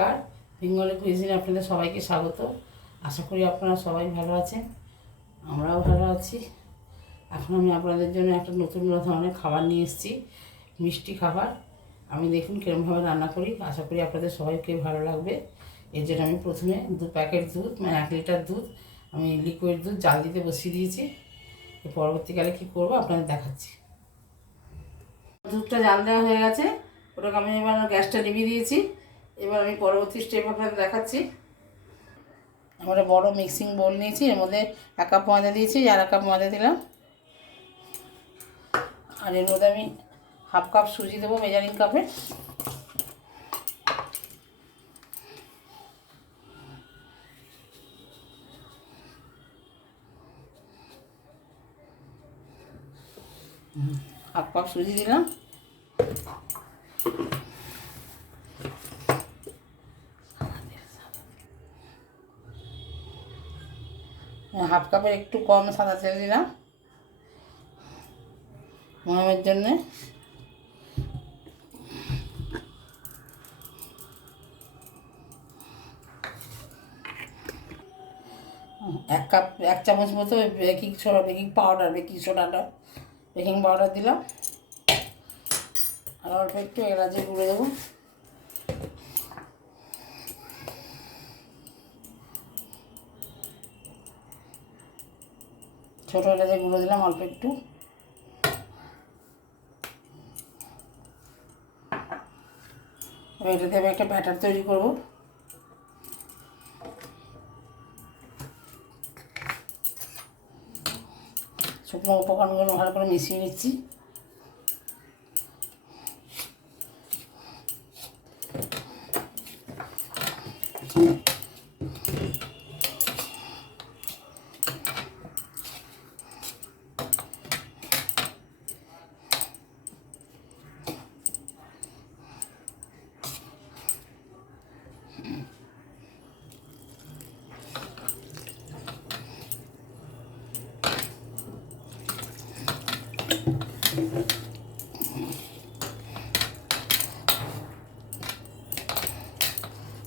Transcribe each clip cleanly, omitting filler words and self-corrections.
নমস্কার, বেঙ্গলি কুইজিনে আপনাদের সবাইকে স্বাগত। আশা করি আপনারা সবাই ভালো আছেন, আমরাও ভালো আছি। এখন আমি আপনাদের জন্য একটা নতুন ধরনের খাবার নিয়ে এসেছি, মিষ্টি খাবার। আমি দেখুন কীরকমভাবে রান্না করি, আশা করি আপনাদের সবাইকে ভালো লাগবে। এর জন্য আমি প্রথমে 2 প্যাকেট দুধ, মানে 1 লিটার দুধ, আমি লিকুইড দুধ জাল দিতে বসিয়ে দিয়েছি। পরবর্তীকালে কী করবো আপনাদের দেখাচ্ছি। দুধটা জাল দেওয়া হয়ে গেছে, ওটাকে আমি এবার গ্যাসটা নিভিয়ে দিয়েছি। এবার আমি পরবর্তী স্টেপ আপনাদের দেখাচ্ছি। আমরা বড় মিক্সিং বোল নিয়েছি, এর মধ্যে 1 কাপ ময়দা দিয়েছি, আর 1 কাপ ময়দা দিলাম। আর এর মধ্যে আমি 1/2 কাপ সুজি দেবো, মেজারিং কাপে। হাফ কাপ সুজি দিলাম। হাফ কাপের একটু কম সাদা তেল দিলাম ময়ামের জন্যে। এক চামচ মতো বেকিং পাউডার দিলাম। আর অল্প একটু এলাচের গুঁড়ো দেবো। ছোটো এলাচের গুঁড়ো দিলাম অল্প একটু। এটাতে আমি একটা ব্যাটার তৈরি করব। শুকনো উপকরণগুলো ভালো করে মিশিয়ে নিচ্ছি।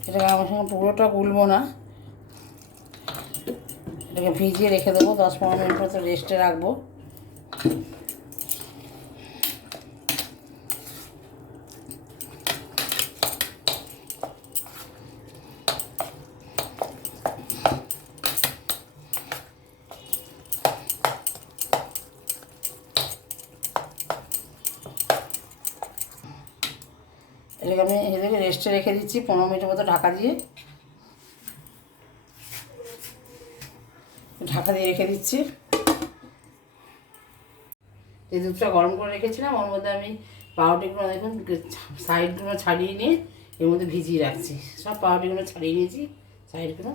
এটাকে আমার সঙ্গে পুরোটা গুলবো না, এটাকে ভিজিয়ে রেখে দেবো, 10-15 মিনিট মতো রেস্টে রাখবো। এটাকে আমি এদিকে রেস্টে রেখে দিচ্ছি 15 মিনিটের মতো ঢাকা দিয়ে রেখে দিচ্ছি। এই দুধটা গরম করে রেখেছিলাম, ওর মধ্যে আমি পাউরুটিগুলো দেখুন সাইডগুলো ছাড়িয়ে নিয়ে এর মধ্যে ভিজিয়ে রাখছি। সব পাউরুটিগুলো ছাড়িয়ে নিয়েছি সাইডগুলো।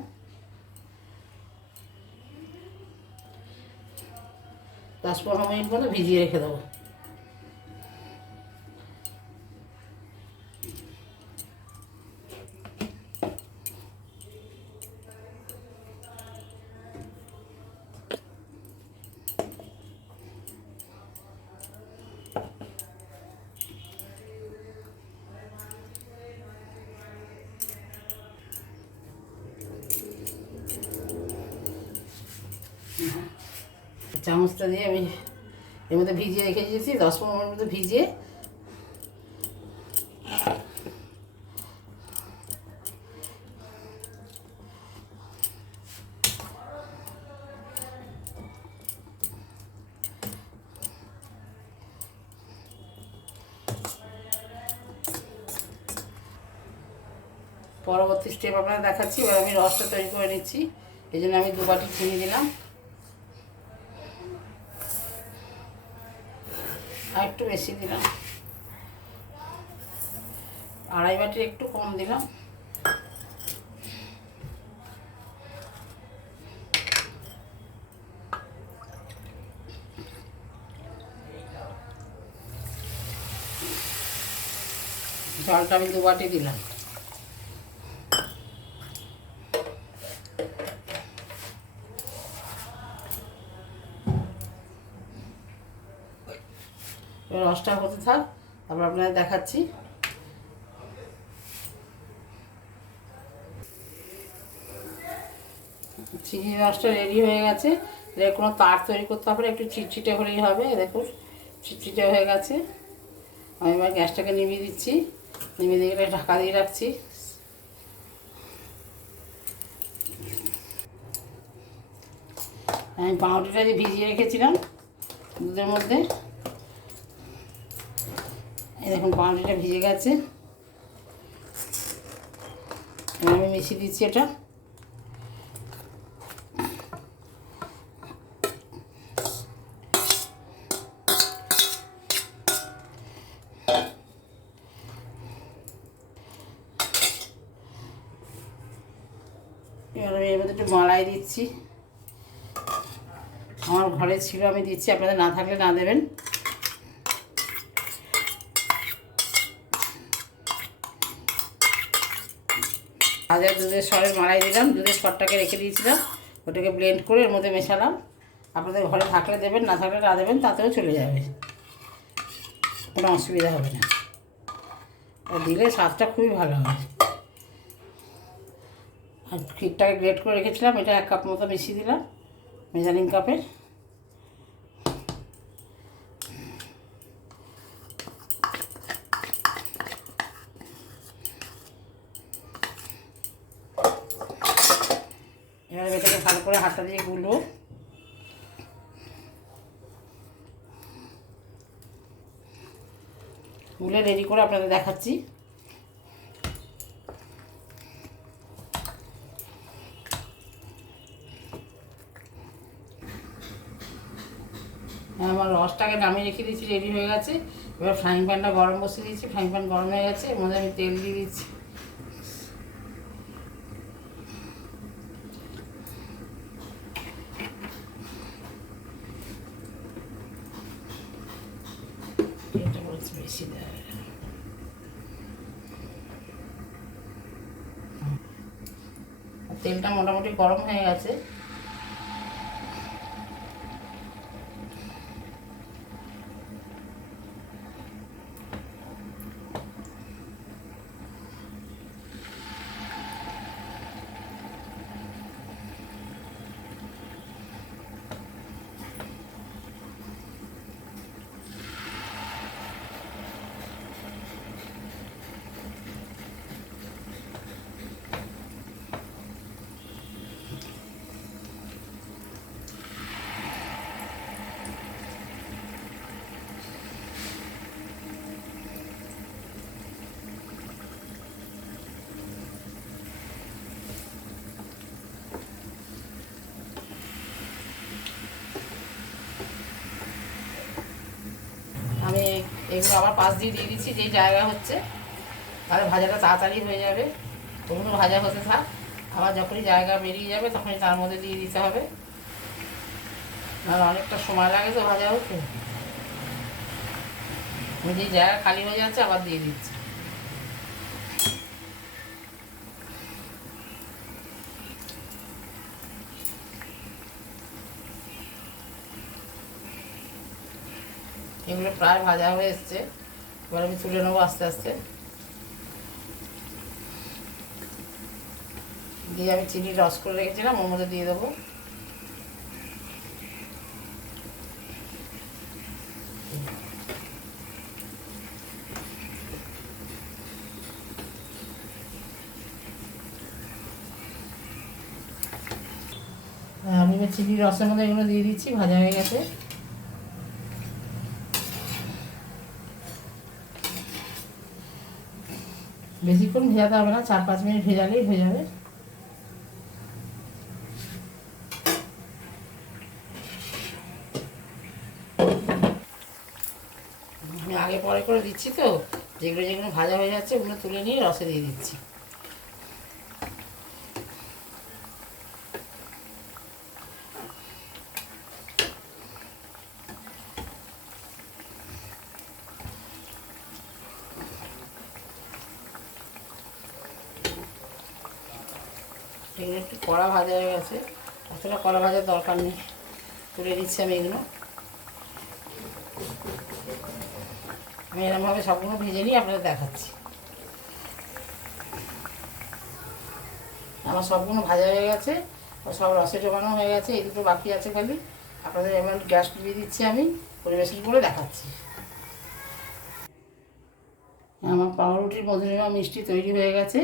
10-15 মিনিট মতো ভিজিয়ে রেখে দেবো। চামচটা দিয়ে আমি এর মধ্যে ভিজিয়ে রেখে দিয়েছি, 10-15 মিনিট মতো ভিজিয়ে। পরবর্তী স্টেপ আপনারা দেখাচ্ছি। এবার আমি রসটা তৈরি করে নিচ্ছি, এই জন্য আমি 2 বাটি চিনি দিলাম, আর একটু বেশি দিলাম, 2.5 বাটির একটু কম দিলাম। জলটা আমি 2 বাটি দিলাম। রসটা হতে থাক, তারপর আপনাদের দেখাচ্ছি। চিংড়ি মাছটা রেডি হয়ে গেছে। এর কোনো তার তৈরি করতে হবে না, একটু চিটচিটে হলেই হবে। দেখুন চিটচিটে হয়ে গেছে। আমি এবার গ্যাসটাকে নিভিয়ে দিচ্ছি, নিভিয়ে দিয়ে ঢাকা দিয়ে রাখছি। আমি পাউরুটিটা যে ভিজিয়ে রেখেছিলাম দুধের মধ্যে, এই দেখুন পাউরুটিটা ভিজে গেছে। এবার আমি মিশিয়ে দিচ্ছি এটা। এবার আমি এর মধ্যে একটু মলাই দিচ্ছি। আমার ঘরে ছিল আমি দিচ্ছি, আপনাদের না থাকলে না দেবেন। ভাজা দুধের সরের মালাই দিলাম, দুধের সরটাকে রেখে দিয়েছিলাম, ওটাকে ব্লেন্ড করে এর মধ্যে মেশালাম। আপনাদের ঘরে থাকলে দেবেন, না থাকলে না দেবেন, তাতেও চলে যাবে, কোনো অসুবিধা হবে না। দিলে স্বাদটা খুবই ভালো হয়। আর ক্ষীরটাকে গ্রেট করে রেখেছিলাম, এটা 1 কাপ মতো মিশিয়ে দিলাম মেজারিং কাপের। এবার এটাকে ভালো করে হাতটা দিয়ে গুলবো। গুলে রেডি করে আপনাদের দেখাচ্ছি। আমার রসটাকে নামিয়ে রেখে দিয়েছি, রেডি হয়ে গেছে। এবার ফ্রাইং প্যানটা গরম বসিয়ে দিয়েছি, ফ্রাইং প্যান গরম হয়ে গেছে, এর মধ্যে আমি তেল দিয়ে দিচ্ছি। তেলটা বলছি বেশি দেয়। তেলটা মোটামুটি গরম হয়ে গেছে। আমি এগুলো আবার পাশ দিয়ে দিচ্ছি, যেই জায়গা হচ্ছে, তাহলে ভাজাটা তাড়াতাড়ি হয়ে যাবে। ওগুলো ভাজা হতে থাক, আবার যখনই জায়গা বেরিয়ে যাবে তখনই তার মধ্যে দিয়ে দিতে হবে, নাহলে অনেকটা সময় লাগে তো ভাজা হতে। আমি যেই জায়গা খালি হয়ে যাচ্ছে আবার দিয়ে দিচ্ছি। এগুলো প্রায় ভাজা হয়ে এসছে, এবার আমি তুলে নেবো আস্তে আস্তে। দিয়ে আমি চিনি রস করে রেখেছিলাম ওর মধ্যে দিয়ে দেবো। আমি চিনি রসের মধ্যে এগুলো দিয়ে দিচ্ছি, ভাজা হয়ে গেছে। বেশিক্ষণ ভেজাতে হবে না, 4-5 মিনিট ভেজালেই হয়ে যাবে। আমি আগে পরে করে দিচ্ছি তো, যেগুলো যেগুলো ভাজা হয়ে যাচ্ছে ওগুলো তুলে নিয়ে রসে দিয়ে দিচ্ছি। এগুলো একটু কড়া ভাজা হয়ে গেছে, অতটা কড়া ভাজার দরকার নেই, তুলে দিচ্ছি আমি এগুলো। আমি এরকমভাবে সবগুলো ভেজে নিয়ে আপনাদের দেখাচ্ছি। আমার সবগুলো ভাজা হয়ে গেছে, সব রসে জোগানো হয়ে গেছে, এই দুটো বাকি আছে খালি। আপনাদের এবার গ্যাস দিয়ে দিচ্ছি, আমি পরিবেশন করে দেখাচ্ছি। আমার পাউরুটির মধুরিমা মিষ্টি তৈরি হয়ে গেছে।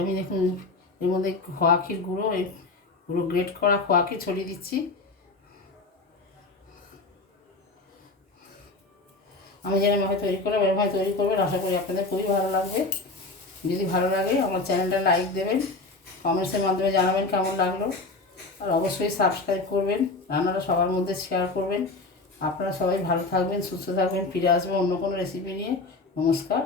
আমি দেখুন এর মধ্যে খোয়া ক্ষীর গুঁড়ো, এই পুরো গ্রেট করা খোয়া ক্ষীর ছড়িয়ে দিচ্ছি। আমি যেরকমভাবে তৈরি করলাম এরকমভাবে তৈরি করবেন, আশা করি আপনাদের খুবই ভালো লাগবে। যদি ভালো লাগে আমার চ্যানেলটা লাইক দেবেন, কমেন্টসের মাধ্যমে জানাবেন কেমন লাগলো, আর অবশ্যই সাবস্ক্রাইব করবেন, রান্নাটা সবার মধ্যে শেয়ার করবেন। আপনারা সবাই ভালো থাকবেন, সুস্থ থাকবেন। ফিরে আসবো অন্য কোনো রেসিপি নিয়ে। নমস্কার।